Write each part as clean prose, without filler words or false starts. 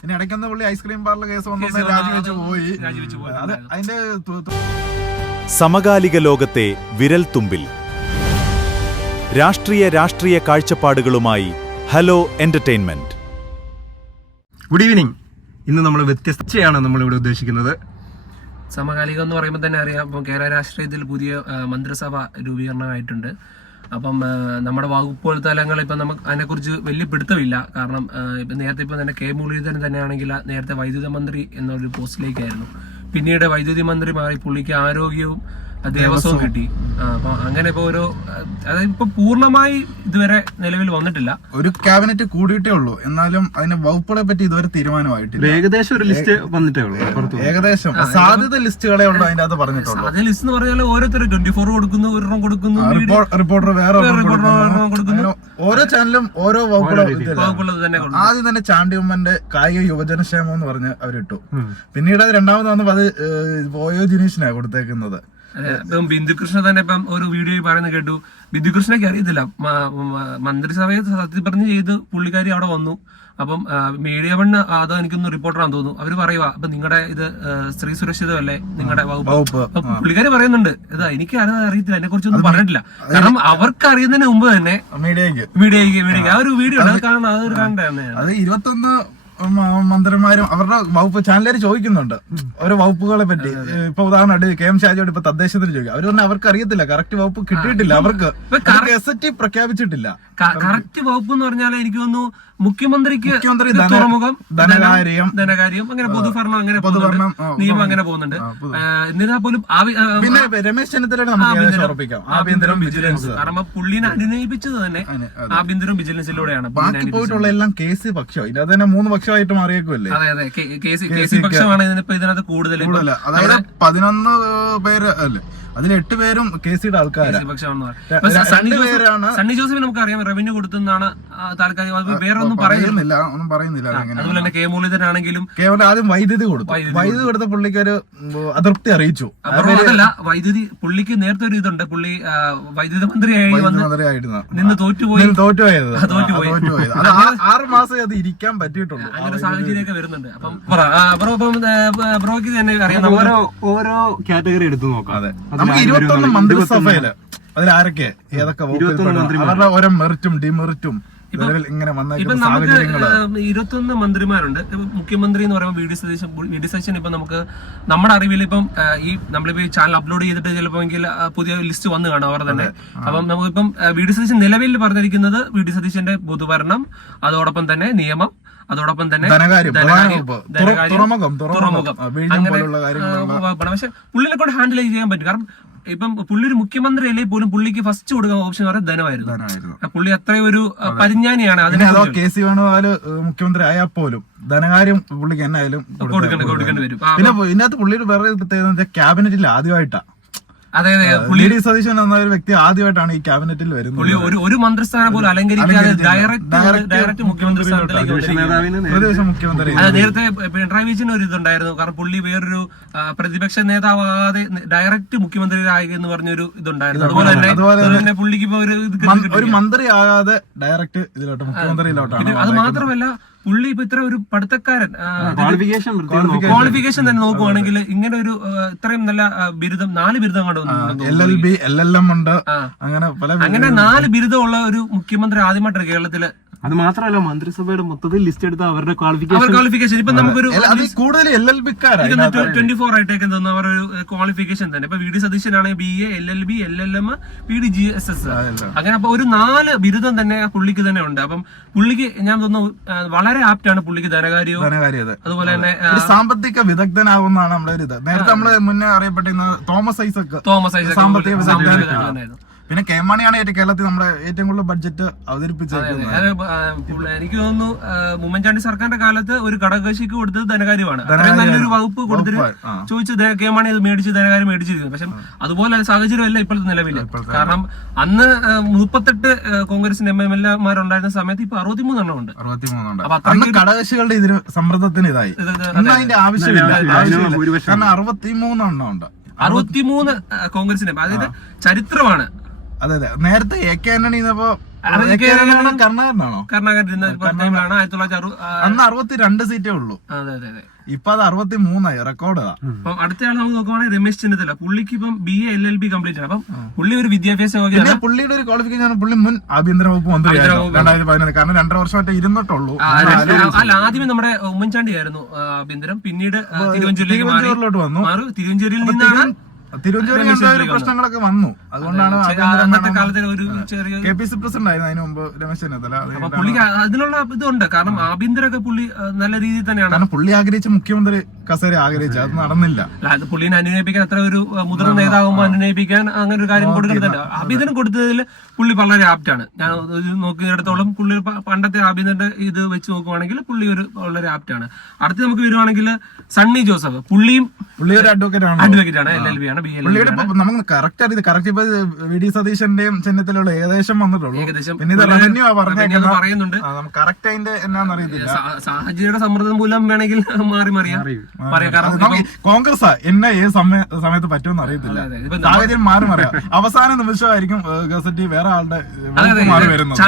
പിന്നെ ഇടയ്ക്കൊന്ന് പുള്ളി ഐസ്ക്രീം പാർലർ കേസ് വന്നു രാജിവെച്ച് പോയി. അതിന്റെ സമകാലിക ലോകത്തെ വിരൽത്തുമ്പിൽ രാഷ്ട്രീയ കാഴ്ചപ്പാടുകളുമായി ഹലോ എന്റർടൈൻമെന്റ്. Good evening. ഇന്ന് നമ്മൾ വ്യത്യസ്തയാണ് നമ്മളിവിടെ ഉദ്ദേശിക്കുന്നത്. സമകാലികം എന്ന് പറയുമ്പോൾ തന്നെ അറിയാം, ഇപ്പം കേരള രാഷ്ട്രീയത്തിൽ പുതിയ മന്ത്രിസഭ രൂപീകരണമായിട്ടുണ്ട്. അപ്പം നമ്മുടെ വകുപ്പുകൾ തലങ്ങൾ ഇപ്പം നമുക്ക് അതിനെക്കുറിച്ച് വലിയ പിടുത്തമില്ല. കാരണം ഇപ്പം നേരത്തെ ഇപ്പം തന്നെ കെ മുരളീധരൻ തന്നെയാണെങ്കിൽ നേരത്തെ വൈദ്യുതി മന്ത്രി എന്നൊരു പോസ്റ്റിലേക്കായിരുന്നു. പിന്നീട് വൈദ്യുതി മന്ത്രി മാറി പുള്ളിക്ക് ആരോഗ്യവും ദേവസ്വവും കിട്ടി. അപ്പൊ അങ്ങനെ ഇപ്പൊ ഓരോ അതായത് ഇപ്പൊ പൂർണ്ണമായി ഇതുവരെ നിലവിൽ വന്നിട്ടില്ല. ഒരു ക്യാബിനറ്റ് കൂടിയിട്ടേ ഉള്ളൂ, എന്നാലും അതിന്റെ വകുപ്പുകളെ പറ്റി ഇതുവരെ തീരുമാനമായിട്ടില്ല. ഏകദേശം ഒരു ലിസ്റ്റ് വന്നിട്ടേ ഉള്ളൂ. ഏകദേശം സാധ്യത ലിസ്റ്റുകളെ ഉള്ളൂ അതിന്റെ അകത്ത് പറഞ്ഞിട്ടുള്ളൂ. സാധ്യത ലിസ്റ്റ് എന്ന് പറഞ്ഞാൽ ഓരോരുത്തർ 24 കൊടുക്കുന്നു, ഒരെണ്ണം കൊടുക്കുന്നു, റിപ്പോർട്ടർ വേറെ കൊടുക്കുന്നു. ഓരോ ചാനലും ഓരോ വകുപ്പുകൾ തന്നെ. ആദ്യം തന്നെ ചാണ്ടി ഉമ്മന്റെ കായിക യുവജനക്ഷേമം എന്ന് പറഞ്ഞ് അവരിട്ടു. പിന്നീട് അത് രണ്ടാമത് വന്നപ്പോ അത് ഓയോ ജിനീഷിനാ കൊടുത്തേക്കുന്നത്. ഇപ്പം ബിന്ദുകൃഷ്ണ തന്നെ ഇപ്പം ഒരു വീഡിയോയിൽ പറയുന്നത് കേട്ടു. ബിന്ദുകൃഷ്ണയ്ക്ക് അറിയത്തില്ല, മന്ത്രിസഭയെ സത്യപ്രതിജ്ഞ ചെയ്ത് പുള്ളിക്കാരി അവിടെ വന്നു. അപ്പം മീഡിയ വണ്ണ് അതോ എനിക്കൊന്ന് റിപ്പോർട്ടറാന്ന് തോന്നുന്നു, അവര് പറയുക ഇപ്പൊ നിങ്ങളുടെ ഇത് സ്ത്രീ സുരക്ഷിതമല്ലേ നിങ്ങളുടെ വകുപ്പ്. പുള്ളിക്കാരി പറയുന്നുണ്ട് ഇത് എനിക്ക് അറിയത്തില്ല, അതിനെ കുറിച്ചൊന്നും പറഞ്ഞിട്ടില്ല. കാരണം അവർക്ക് അറിയുന്നതിന് മുമ്പ് തന്നെ മീഡിയക്ക് ആ ഒരു വീഡിയോ കാണണം, അതൊരു കാണണ്ടേ. അത് 21 മന്ത്രിമാരും അവരുടെ വകുപ്പ് ചാനലുകാർ ചോദിക്കുന്നുണ്ട് ഓരോ വകുപ്പുകളെ പറ്റി. ഇപ്പൊ ഉദാഹരണമായിട്ട് KM ഷാജിയോട് ഇപ്പൊ തദ്ദേശത്തിന് ചോദിക്കും. അവര് പറഞ്ഞാൽ അവർക്ക് അറിയത്തില്ല, കറക്റ്റ് വകുപ്പ് കിട്ടിയിട്ടില്ല, അവർക്ക് ഗസറ്റ് പ്രഖ്യാപിച്ചിട്ടില്ല. കറക്റ്റ് വകുപ്പ് എന്ന് പറഞ്ഞാൽ എനിക്ക് തോന്നുന്നു മുഖ്യമന്ത്രിക്ക് തുറമുഖം, ധനകാര്യം, അങ്ങനെ പൊതുഭരണം, അങ്ങനെ നിയമം അങ്ങനെ പോകുന്നുണ്ട്. എന്നിരുന്നാൽ പോലും പിന്നെ രമേശ് ചെന്നിത്തലയുടെ നമുക്ക് ഉറപ്പിക്കാം ആഭ്യന്തരം, വിജിലൻസ്. കാരണം പുള്ളിനെ അനുനയിപ്പിച്ചത് തന്നെ ആഭ്യന്തരം വിജിലൻസിലൂടെയാണ്. ബാക്കി പോയിട്ടുള്ള എല്ലാം കേസി പക്ഷം, ഇതിനകത്ത് തന്നെ 3 പക്ഷമായിട്ട് മാറിയേക്കുമല്ലേ. അതെ അതെ, കേസി പക്ഷമാണ് ഇതിനകത്ത് കൂടുതൽ. അതായത് 11 പേര് അല്ലേ, അതിൽ 8 പേരും കേസിയുടെ ആൾക്കാരാണ്. സണ്ണി ജോസഫിന് നമുക്കറിയാം റവന്യൂ കൊടുത്തെന്നാണ് താൽക്കാലിക, വേറെ ഒന്നും പറയുന്നില്ല. അതുപോലെ തന്നെ കെ മുരളീധരനാണെങ്കിലും കേവലം ആദ്യം വൈദ്യുതി കൊടുത്ത പുള്ളിക്ക് ഒരു അതൃപ്തി അറിയിച്ചു. അതല്ല, വൈദ്യുതി പുള്ളിക്ക് നേരത്തെ ഒരു ഇതുണ്ട്, പുള്ളി വൈദ്യുതി മന്ത്രിയായി നിന്ന് തോറ്റുപോയത് 6 മാസം അത് ഇരിക്കാൻ പറ്റിയിട്ടുള്ളൂ. അങ്ങനെ സാഹചര്യമൊക്കെ വരുന്നുണ്ട്. അപ്പം ബ്രോയ്ക്ക് തന്നെ അറിയാം, ഓരോ കാറ്റഗറി എടുത്തു നോക്കാം. അതെ, നമുക്ക് 21 മന്ത്രിസഭയില് അതിൽ ആരൊക്കെ ഏതൊക്കെ അവരുടെ ഓരോ മെറിറ്റും ഡിമെറിറ്റും ഇങ്ങനെ ഇപ്പൊ നമുക്ക് 21 മന്ത്രിമാരുണ്ട്. മുഖ്യമന്ത്രി എന്ന് പറയുമ്പോൾ വി ഡി സതീശൻ ഇപ്പൊ നമുക്ക് നമ്മുടെ അറിവിൽ ഇപ്പം ഈ നമ്മളിപ്പോ ചാനൽ അപ്ലോഡ് ചെയ്തിട്ട് ചിലപ്പോ എങ്കിൽ പുതിയ ലിസ്റ്റ് വന്നു കാണും അവർ തന്നെ. അപ്പം നമുക്കിപ്പം വി ഡി സതീശൻ നിലവിൽ പറഞ്ഞിരിക്കുന്നത് വി ഡി സതീശന്റെ പൊതുഭരണം, അതോടൊപ്പം തന്നെ നിയമം, അതോടൊപ്പം തന്നെ തുറമുഖം അങ്ങനെ. പക്ഷെ പുള്ളിനെ കൊണ്ട് ഹാൻഡിൽ ചെയ്യാൻ പറ്റും. കാരണം ഇപ്പം പുള്ളി ഒരു മുഖ്യമന്ത്രി അല്ലേ പോലും പുള്ളിക്ക് ഫസ്റ്റ് കൊടുക്കാൻ ഓപ്ഷൻ പറയുന്നത് ധനമായിരുന്നു. പുള്ളി അത്രയും ഒരു പരിജ്ഞാനിയാണ്. അതിന് KC വേണുഗോപാൽ മുഖ്യമന്ത്രി ആയാൽ പോലും ധനകാര്യം പുള്ളിക്ക് എന്നായാലും കൊടുക്കേണ്ടി വരും. പിന്നെ ഇതിനകത്ത് പുള്ളിയുടെ വേറെ പ്രത്യേകത ക്യാബിനറ്റിൽ ആദ്യമായിട്ടാ. അതെ അതെ, വി ഡി സതീശൻ എന്ന ഒരു വ്യക്തി ആദ്യമായിട്ടാണ് ഈ ക്യാബിനറ്റിൽ വരുന്നത്. ഒരു മന്ത്രിസ്ഥാനം പോലും അലങ്കരിക്കാതെ ഡയറക്റ്റ് മുഖ്യമന്ത്രി മുഖ്യമന്ത്രി. നേരത്തെ പിണറായി വിജയൻ ഒരു ഇതുണ്ടായിരുന്നു. കാരണം പുള്ളി വേറൊരു പ്രതിപക്ഷ നേതാവാകാതെ ഡയറക്റ്റ് മുഖ്യമന്ത്രി ആകുക എന്ന് പറഞ്ഞൊരു ഇതുണ്ടായിരുന്നു. അതുപോലെ തന്നെ പുള്ളിക്ക് ഇപ്പൊ ഒരു മന്ത്രി ആകാതെ ഡയറക്റ്റ് ഇതിലോട്ട് മുഖ്യമന്ത്രിയിലോട്ടാണ്. അത് മാത്രമല്ല പുള്ളി ഇപ്പൊ ഇത്ര ഒരു പഠിത്തക്കാരൻ, ക്വാളിഫിക്കേഷൻ തന്നെ നോക്കുവാണെങ്കിൽ ഇങ്ങനെ ഒരു ഇത്രയും നല്ല ബിരുദം, 4 ബിരുദം കണ്ടു, LLB LLM ഉണ്ട്, അങ്ങനെ 4 ബിരുദമുള്ള ഒരു മുഖ്യമന്ത്രി ആദ്യമായിട്ടാണ് കേരളത്തില്. അത് മാത്രമല്ല മന്ത്രിസഭയുടെ മൊത്തത്തിൽ ലിസ്റ്റ് എടുത്ത അവരുടെ ക്വാളിഫിക്കേഷൻ ഇപ്പൊ നമുക്കൊരു കൂടുതൽ 24 ആയിട്ടേക്ക് തോന്നുന്നു അവരൊരു ക്വാളിഫിക്കേഷൻ തന്നെ. ഇപ്പൊ വി ഡി സതീശനാണെങ്കിൽ BA LLB LLM PDGSS അങ്ങനെ. അപ്പൊ ഒരു 4 ബിരുദം തന്നെ പുള്ളിക്ക് തന്നെ ഉണ്ട്. അപ്പം പുള്ളിക്ക് ഞാൻ തോന്നുന്നു വളരെ ആപ്റ്റാണ് പുള്ളിക്ക് ധനകാര്യവും അതുപോലെ തന്നെ സാമ്പത്തിക വിദഗ്ധനാകുന്നതാണ് നമ്മുടെ ഒരു ഇത്. നേരത്തെ നമ്മള് മുന്നേ അറിയപ്പെട്ടിരുന്ന തോമസ് ഐസക് സാമ്പത്തിക വിദഗ്ധനായിരുന്നു. പിന്നെ കെ മാണിയാണ് കേരളത്തിൽ നമ്മുടെ ഏറ്റവും കൂടുതൽ ബഡ്ജറ്റ് അവതരിപ്പിച്ചേക്കുന്നത്. എനിക്ക് തോന്നുന്നു ഉമ്മൻചാണ്ടി സർക്കാരിന്റെ കാലത്ത് ഒരു ഘടകകക്ഷിക്ക് കൊടുത്തത് ധനകാര്യമാണ്. നല്ലൊരു വകുപ്പ് കൊടുത്തിട്ട് ചോദിച്ച് കെ മാണി അത് ധനകാര്യം മേടിച്ചിരിക്കുന്നു. പക്ഷെ അതുപോലെ സാഹചര്യമല്ല ഇപ്പോഴത്തെ നിലവിൽ. കാരണം അന്ന് 38 കോൺഗ്രസിന്റെ MLA-മാരുണ്ടായിരുന്ന സമയത്ത് ഇപ്പൊ 63 എണ്ണം ഉണ്ട്. ഘടകകക്ഷികളുടെ ഇതിന് സമ്മർദ്ദത്തിന് ഇതായി അതിന്റെ ആവശ്യമില്ല. കാരണം 63 എണ്ണം ഉണ്ട്. 63 കോൺഗ്രസിന്റെ, അതായത് ചരിത്രമാണ്. അതെ അതെ, നേരത്തെ AK ആന്റണി കർണാകരനാണോ? കർണാകരൻ ടൈമിലാണ് 1960. അന്ന് 62 സീറ്റേ ഉള്ളൂ. അതെ അതെ അതെ. ഇപ്പൊ അത് 63 റെക്കോർഡ്. അപ്പം അടുത്തയാൾ നമുക്ക് നോക്കുവാണെങ്കിൽ രമേശ് ചെന്നിത്തല. പുള്ളിക്ക് ഇപ്പം BA LLB കംപ്ലീറ്റ് ആണ്. അപ്പം പുള്ളി ഒരു വിദ്യാഭ്യാസ യോഗ്യത. പുള്ളിയുടെ ഒരു ക്വാളിഫിക്കേഷൻ പുള്ളി മുൻ ആഭ്യന്തര വകുപ്പ് മന്ത്രിയായിരുന്നു 2011. കാരണം 2 വർഷമായിട്ട് ഇരുന്നിട്ടുള്ളൂ. അല്ല, ആദ്യമേ നമ്മുടെ ഉമ്മൻചാണ്ടി ആയിരുന്നു ആഭ്യന്തരം. പിന്നീട് തിരുവഞ്ചൂരിലോട്ട് വന്നു. തിരുവഞ്ചൂരിൽ നിന്നാണ് തിരുവനന്തപുരം പ്രശ്നങ്ങളൊക്കെ വന്നു. അതുകൊണ്ടാണ് അന്നത്തെ കാലത്ത് ഒരു ചെറിയ KPC പ്രസിഡന്റ് ആയിരുന്നു അതിന് മുമ്പ് രമേശ് ചെന്നിത്തല. പുള്ളിക്ക് അതിനുള്ള ഇതുണ്ട്. കാരണം ആഭ്യന്തരമൊക്കെ പുള്ളി നല്ല രീതിയിൽ തന്നെയാണ്. കാരണം പുള്ളി ആഗ്രഹിച്ച മുഖ്യമന്ത്രി കസേര ആഗ്രഹിച്ചു, അത് നടന്നില്ല. അത് പുള്ളിനെ അനുനയിപ്പിക്കാൻ അത്ര ഒരു മുതിർന്ന നേതാവുമ്പോൾ അനുനയിപ്പിക്കാൻ അങ്ങനെ ഒരു കാര്യം കൊടുക്കുന്നുണ്ട്. ആഭ്യന്തരം കൊടുത്തതിൽ പുള്ളി വളരെ ആപ്റ്റാണ്. ഞാൻ നോക്കിയിടത്തോളം പുള്ളി പണ്ടത്തെ ആഭ്യന്തര ഇത് വെച്ച് നോക്കുവാണെങ്കിൽ പുള്ളി ഒരു വളരെ ആപ്റ്റാണ്. അടുത്ത് നമുക്ക് വരുവാണെങ്കിൽ സണ്ണി ജോസഫ്. പുള്ളി ഒരു അഡ്വക്കേറ്റ് ആണ്. LLB ആണ്. പുള്ളിയുടെ നമുക്ക് കറക്റ്റ് അറിയത്. കറക്റ്റ് ഇപ്പൊ VD സതീശന്റെയും ചെന്നിത്തലുള്ള ഏകദേശം വന്നിട്ടുള്ളൂ. പിന്നെ ഇത് റവന്യൂ പറയുന്നുണ്ട്. കറക്റ്റ് അതിന്റെ എന്നാന്ന് അറിയത്തില്ല. സാഹചര്യയുടെ സമ്മർദ്ദം മൂലം വേണമെങ്കിൽ മാറിയാ കോൺഗ്രസ് എന്നെ ഏത് സമയത്ത് പറ്റുമെന്ന് അറിയത്തില്ല. സാഹചര്യം മാറി മറിയാം. അവസാന നിമിഷമായിരിക്കും ഗസറ്റി വേറെ ആളുടെ മാറി വരുന്നത്.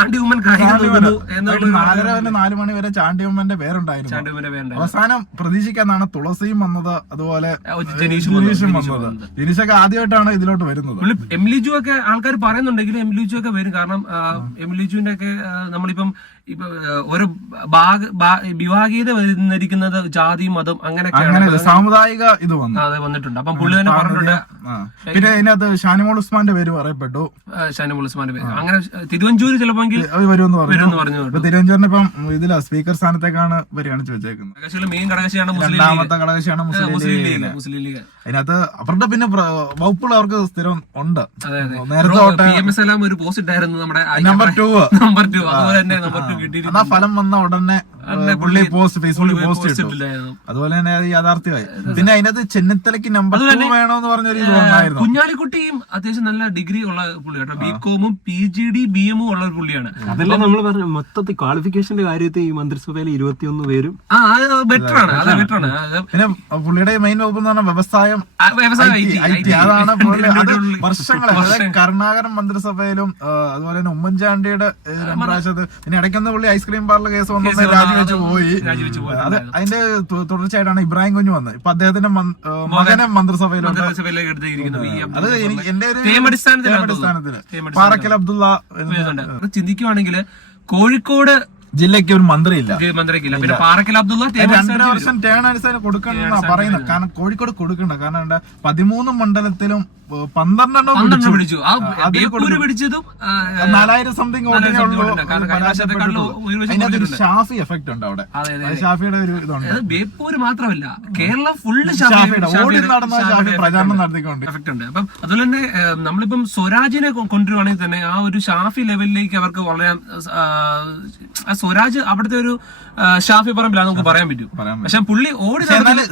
4 മണി വരെ ചാണ്ടി ഉമ്മന്റെ പേരുണ്ടായിരുന്നു. അവസാനം പ്രതീക്ഷിക്കാന്നാണ് തുളസിയും വന്നത്, അതുപോലെ ജനീഷും വന്നത്. ജനീഷൊക്കെ ആദ്യമായിട്ടാണ് ഇതിലോട്ട് വരുന്നത്. എംലിജു ഒക്കെ ആൾക്കാർ പറയുന്നുണ്ടെങ്കിലും എംലിജു ഒക്കെ വരും. കാരണം എംലിജുവിന്റെ ഒക്കെ നമ്മളിപ്പം ഇപ്പൊ ഒരു വിഭാഗീയത വന്നിരിക്കുന്നത് ജാതി മതം അങ്ങനെയൊക്കെയാണ്. സാമുദായിക ഇത് വന്നു. അതെ, വന്നിട്ടുണ്ട്. അപ്പം പുള്ളി തന്നെ പറഞ്ഞിട്ടുണ്ട്. പിന്നെ അതിനകത്ത് ഷാനിമോൾ ഉസ്മാന്റെ പേര് പറയപ്പെട്ടു. ഷാനിമോൾ ഉസ്മാന്റെ പേര് അങ്ങനെ തിരുവഞ്ചൂര് ചിലപ്പോ വരുമെന്ന് പറഞ്ഞു. തിരുവഞ്ചൂരിന് ഇപ്പം ഇതിലാ സ്പീക്കർ സ്ഥാനത്തേക്കാണ് പരിഗണിച്ച് വെച്ചേക്കുന്നത്. മെയിൻ ഘടകകക്ഷിയാണ് രണ്ടാമത്തെ ഘടകകക്ഷിയാണ് മുസ്ലിം ലീഗ്. അതിനകത്ത് അവരുടെ പിന്നെ വകുപ്പുകൾ അവർക്ക് സ്ഥിരം ഉണ്ട്. നേരത്തെ ഒരു പോസ്റ്റ് ഇട്ടായിരുന്നു നമ്മുടെ നമ്പർ 2. അതുപോലെ തന്നെ നമ്പർ 2 ആ ഫലം വന്ന ഉടനെ പുള്ളി ഫേസ്ബുക്കിൽ പോസ്റ്റ് ഇട്ടു. അതുപോലെ തന്നെ അത് യാഥാർത്ഥ്യമായി. പിന്നെ അതിനകത്ത് ചെന്നിത്തലയ്ക്ക് നമ്പർ 2 വേണമെന്ന് പറഞ്ഞൊരു ഇത് വന്നായിരുന്നു. കുഞ്ഞാലിക്കുട്ടിയും അത്യാവശ്യം നല്ല ഡിഗ്രി ഉള്ള പുള്ളി കേട്ടോ. BCom PGD BM ഉള്ള ഒരു പുള്ളിയാണ്. അതെല്ലാം നമ്മൾ പറഞ്ഞ മൊത്തത്തിൽ ക്വാളിഫിക്കേഷന്റെ കാര്യത്തിൽ ഈ മന്ത്രിസഭയിൽ 21 പേരും ബെറ്റർ ആണ്. അത് ബെറ്റർ ആണ്. പിന്നെ പുള്ളിയുടെ മെയിൻ വകുപ്പ് എന്ന് പറഞ്ഞാൽ വ്യവസായം, IT. അതാണ് വർഷങ്ങളെ കർണാകരൻ മന്ത്രിസഭയിലും അതുപോലെ തന്നെ ഉമ്മൻചാണ്ടിയുടെ പ്രാവശ്യത്ത്. പിന്നെ ഇടയ്ക്കൊന്ന് പുള്ളി ഐസ്ക്രീം പാർലർ കേസ് വന്നത് രാജിവെച്ച് പോയി. അത് അതിന്റെ തുടർച്ചയായിട്ടാണ് ഇബ്രാഹിം കുഞ്ഞ് വന്നത്. ഇപ്പൊ അദ്ദേഹത്തിന്റെ മകനെ മന്ത്രിസഭയിലുണ്ട്. അത് എന്റെ ഒരു അടിസ്ഥാനത്തില് പാറക്കൽ അബ്ദുള്ള. ചിന്തിക്കുവാണെങ്കിൽ കോഴിക്കോട് ജില്ലയ്ക്ക് ഒരു മന്ത്രിയില്ല. പിന്നെ പാറക്കൽ അബ്ദുള്ള 2.5 വർഷം ടേൺ അനുസരിച്ച് കൊടുക്കണമെന്നാ പറയുന്നത്. കാരണം കോഴിക്കോട് കൊടുക്കണ്ട. കാരണം 13 മണ്ഡലത്തിലും 12 പിടിച്ചു. 4000 സംതിങ് വോട്ടിനെ ഉള്ളൂ. അതിനകത്തൊരു ഷാഫി എഫക്ട് ഉണ്ട് അവിടെ. ഷാഫിയുടെ ഒരു ഇതുണ്ട്. ബേപ്പൂര് മാത്രമല്ല, കേരളം ഫുള്ള് ഓടി നടന്ന ഷാഫി പ്രചാരണം നടത്തിക്കൊണ്ട് എഫക്ട് ഉണ്ട്. അപ്പം അതുപോലെ തന്നെ നമ്മളിപ്പം സ്വരാജിനെ കൊണ്ടുവരുവാണെങ്കിൽ തന്നെ ആ ഒരു ഷാഫി ലെവലിലേക്ക് അവർക്ക് വളരെ സ്വരാജ് അവിടുത്തെ ഒരു ഷാഫി പറമ്പിലാണ് നമുക്ക് പറയാൻ പറ്റും. പക്ഷെ പുള്ളി ഓടി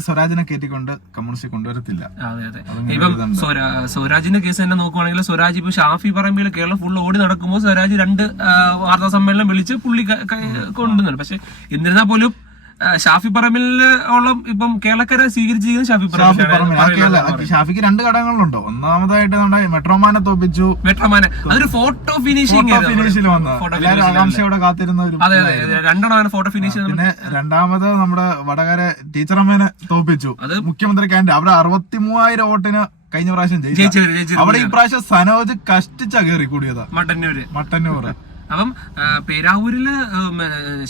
സ്വരാജിനെ കയറ്റിക്കൊണ്ട് കമ്മ്യൂണിസ്റ്റ് കൊണ്ടുവരത്തില്ല. അതെ അതെ. ഇപ്പം സ്വരാജിന്റെ കേസ് തന്നെ നോക്കുവാണെങ്കിൽ സ്വരാജ് ഇപ്പൊ ഷാഫി പറമ്പിൽ കേരളം ഫുള്ള് ഓടി നടക്കുമ്പോൾ സ്വരാജ് 2 വാർത്താ സമ്മേളനം വിളിച്ച് പുള്ളി കൊണ്ടുവന്നുണ്ട്. പക്ഷെ എന്നിരുന്നാൽ പോലും ഷാഫി പറമ്പിലോളം ഇപ്പം കേരളക്കര സ്വീകരിച്ചിരിക്കുന്ന ഷാഫിക്ക് 2 ഘടകങ്ങളുണ്ടോ. ഒന്നാമതായിട്ട് നമ്മുടെ മെട്രോമാനെ തോപ്പിച്ചു. മെട്രോമാനെ അതൊരു ഫോട്ടോ ഫിനിഷിംഗ് ആകാംക്ഷയോടെ കാത്തിരുന്ന ഒരു. അതെ അതെ, 2 ഫോട്ടോ ഫിനിഷിംഗ്. പിന്നെ രണ്ടാമത് നമ്മുടെ വടകര ടീച്ചറമ്മേനെ തോപ്പിച്ചു. അത് മുഖ്യമന്ത്രി കാൻഡിഡേറ്റ്. അവിടെ 63,000 വോട്ടിന് കഴിഞ്ഞ പ്രാവശ്യം ജയിച്ചു. അവിടെ ഈ പ്രാവശ്യം സനോജ് കഷ്ടിച്ച കയറി കൂടിയതാ മട്ടന്നൂർ. അപ്പം പേരാവൂരില്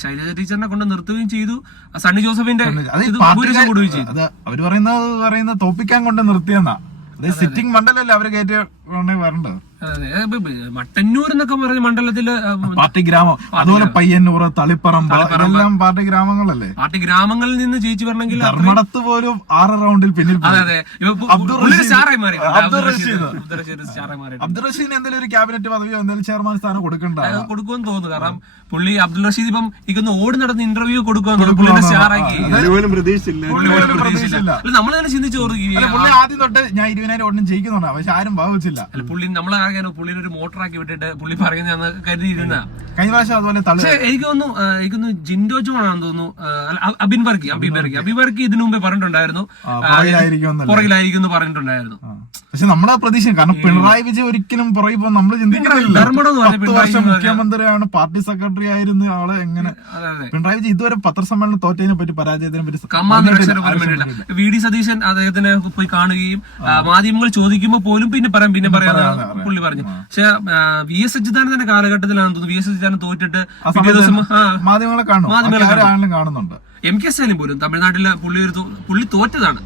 ശൈലജ ടീച്ചറിനെ കൊണ്ട് നിർത്തുകയും ചെയ്തു. സണ്ണി ജോസഫിന്റെ അവര് പറയുന്ന തോപ്പിക്കാൻ കൊണ്ട് നിർത്തിയെന്നാ. സിറ്റിംഗ് മണ്ഡലല്ലേ അവര് കയറ്റി വരണ്ടത്. മട്ടന്നൂർ എന്നൊക്കെ പറഞ്ഞ മണ്ഡലത്തില് പാർട്ടി ഗ്രാമം, അതുപോലെ പയ്യന്നൂർ, തളിപ്പറമ്പ്, ഇതെല്ലാം പാർട്ടി ഗ്രാമങ്ങളല്ലേ. പാർട്ടി ഗ്രാമങ്ങളിൽ നിന്ന് ജയിച്ചു വരണമെങ്കിൽ ധർമ്മടത്ത് പോലും 6 റൗണ്ടിൽ പിന്നിൽ. അബ്ദുൾ റഷീദിന് എന്തെങ്കിലും ഒരു ക്യാബിനറ്റ് പദവിയോ എന്തെങ്കിലും ചെയർമാൻ സ്ഥാനം കൊടുക്കുമെന്ന് തോന്നുന്നു. കാരണം പുള്ളി അബ്ദുൾ റഷീദ് ഇപ്പം ഇതൊന്ന് ഓടി നടന്ന് ഇന്റർവ്യൂ കൊടുക്കുമെന്ന് സ്റ്റാറാക്കി. നമ്മൾ തന്നെ ചിന്തിച്ചു ആദ്യം തൊട്ട് ഞാൻ 20,000 വോട്ടിനും ജയിക്കുന്നുണ്ട്, പക്ഷെ ആരും ഭാവിച്ചില്ല. പുള്ളി നമ്മളാകാനോ പുള്ളിനെ ഒരു മോട്ടറാക്കി വിട്ടിട്ട് പുള്ളി പറയുന്ന കരുതിയിരുന്ന കഴിഞ്ഞ പ്രാവശ്യം അതുപോലെ. എനിക്ക് തോന്നുന്നു ജിൻഡോ ജോൺ ആണെന്ന് തോന്നുന്നു. അബി വർക്കി ഇതിനു മുമ്പേ പറഞ്ഞിട്ടുണ്ടായിരുന്നു പുറകിലായിരിക്കും പറഞ്ഞിട്ടുണ്ടായിരുന്നു. പക്ഷെ നമ്മുടെ പ്രതീക്ഷ, കാരണം പിണറായി വിജയൻ ഒരിക്കലും പുറകെ പോകും നമ്മൾ ചിന്തിക്കുന്നില്ല. ധർമ്മടം എന്ന് പറഞ്ഞാൽ 10 വർഷം മുഖ്യമന്ത്രിയാണ്, പാർട്ടി സെക്രട്ടറി ആയിരുന്ന ആള്. എങ്ങനെ പിണറായി വിജയൻ ഇതുവരെ പത്രസമ്മേളനം തോറ്റതിനെ പറ്റി, പരാജയത്തിനെ പറ്റി വി ഡി സതീശൻ അദ്ദേഹത്തിനെ പോയി കാണുകയും മാധ്യമങ്ങൾ ചോദിക്കുമ്പോൾ പോലും പിന്നെ പറയാതെ പുള്ളി പറഞ്ഞു. പക്ഷെ വി എസ് അച്യുതാനന്ദന്റെ കാലഘട്ടത്തിലാണെന്ന് തോന്നുന്നു വി എസ് അച്യുതാനന്ദൻ തോറ്റിട്ട് മാധ്യമങ്ങളെ കാണുന്നുണ്ട്. എം കെ സ്റ്റാലിൻ പോലും തമിഴ്നാട്ടിലെ പുള്ളി തോറ്റതാണ്.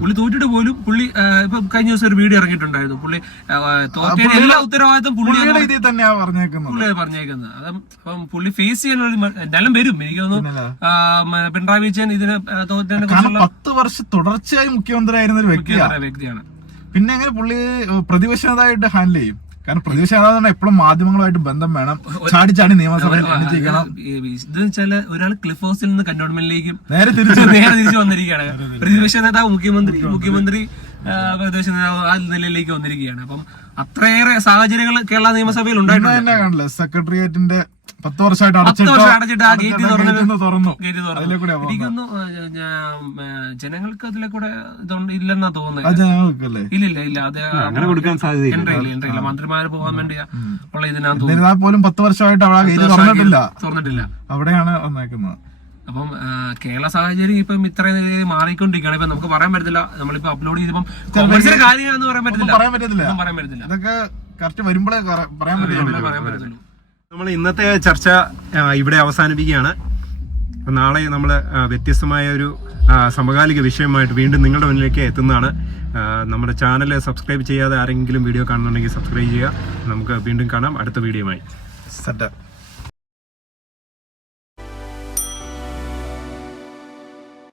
പുള്ളി തോറ്റിട്ട് പോലും പുള്ളി ഇപ്പൊ കഴിഞ്ഞ ദിവസം ഒരു വീഡിയോ ഇറങ്ങിയിട്ടുണ്ടായിരുന്നു. പുള്ളി തോറ്റയുടെ എല്ലാ ഉത്തരവാദിത്തം പുള്ളിയാണ് പറഞ്ഞേക്കുന്നത്. അപ്പം പുള്ളി ഫേസ് ചെയ്യാനുള്ള എന്തായാലും വരും. എനിക്ക് തോന്നുന്നു പിണറായി വിജയൻ ഇതിന് തോറ്റതിനെ കുറിച്ചുള്ള 10 വർഷം തുടർച്ചയായി മുഖ്യമന്ത്രി ആയിരുന്ന ഒരു വ്യക്തിയാണ്. പിന്നെ എങ്ങനെ പുള്ളി പ്രതിപക്ഷ നേതാവായിട്ട് ഹാൻഡിൽ ചെയ്യും? കാരണം പ്രതിപക്ഷ നേതാവ് എപ്പോഴും മാധ്യമങ്ങളുമായിട്ട് ബന്ധം വേണം, ചാടി നിയമസഭയിൽ ഇത് വെച്ചാല് ഒരാൾ ക്ലിഫ് ഹൗസിൽ നിന്ന് കന്റോൺമെന്റിലേക്കും നേരെ തിരിച്ചു വന്നിരിക്കുകയാണ്. പ്രതിപക്ഷ നേതാവ് മുഖ്യമന്ത്രി പ്രതിപക്ഷ നേതാവ് ആ നിലയിലേക്ക് വന്നിരിക്കുകയാണ്. അപ്പം അത്രയേറെ സാഹചര്യങ്ങൾ കേരള നിയമസഭയിൽ ഉണ്ടായിട്ടുണ്ട്. കാണില്ല, സെക്രട്ടേറിയറ്റിന്റെ 10 വർഷമായിട്ട് അടച്ചിട്ട് ആ ഗേറ്റ് തുറന്നു. എനിക്കൊന്നും ജനങ്ങൾക്ക് അതിലെ കൂടെ ഇല്ലെന്നാ തോന്നുന്നത്. ഇല്ല അത് മന്ത്രിമാര് പോകാൻ വേണ്ടിയാ ഉള്ള ഇതിനകത്ത് പോലും 10 വർഷമായിട്ട് അവിടെ ഗേറ്റ് തുറന്നിട്ടില്ല. അവിടെയാണ് വന്നേക്കുന്നത്. അപ്പം കേരള സാഹചര്യം ഇപ്പം ഇത്ര മാറിക്കൊണ്ടിരിക്കുകയാണ്. ഇപ്പൊ നമുക്ക് പറയാൻ പറ്റത്തില്ല. നമ്മളിപ്പോ അപ്ലോഡ് ചെയ്തപ്പം കാര്യമാണെന്ന് പറയാൻ പറ്റത്തില്ല. ഇതൊക്കെ കറക്റ്റ് വരുമ്പോഴേ പറയാൻ പറ്റുള്ളൂ. നമ്മൾ ഇന്നത്തെ ചർച്ച ഇവിടെ അവസാനിപ്പിക്കുകയാണ്. നാളെ നമ്മൾ വ്യത്യസ്തമായ ഒരു സമകാലിക വിഷയമായിട്ട് വീണ്ടും നിങ്ങളുടെ മുന്നിലേക്ക് എത്തുന്നതാണ്. നമ്മുടെ ചാനൽ സബ്സ്ക്രൈബ് ചെയ്യാതെ ആരെങ്കിലും വീഡിയോ കാണുന്നുണ്ടെങ്കിൽ സബ്സ്ക്രൈബ് ചെയ്യുക. നമുക്ക് വീണ്ടും കാണാം അടുത്ത വീഡിയോയുമായി.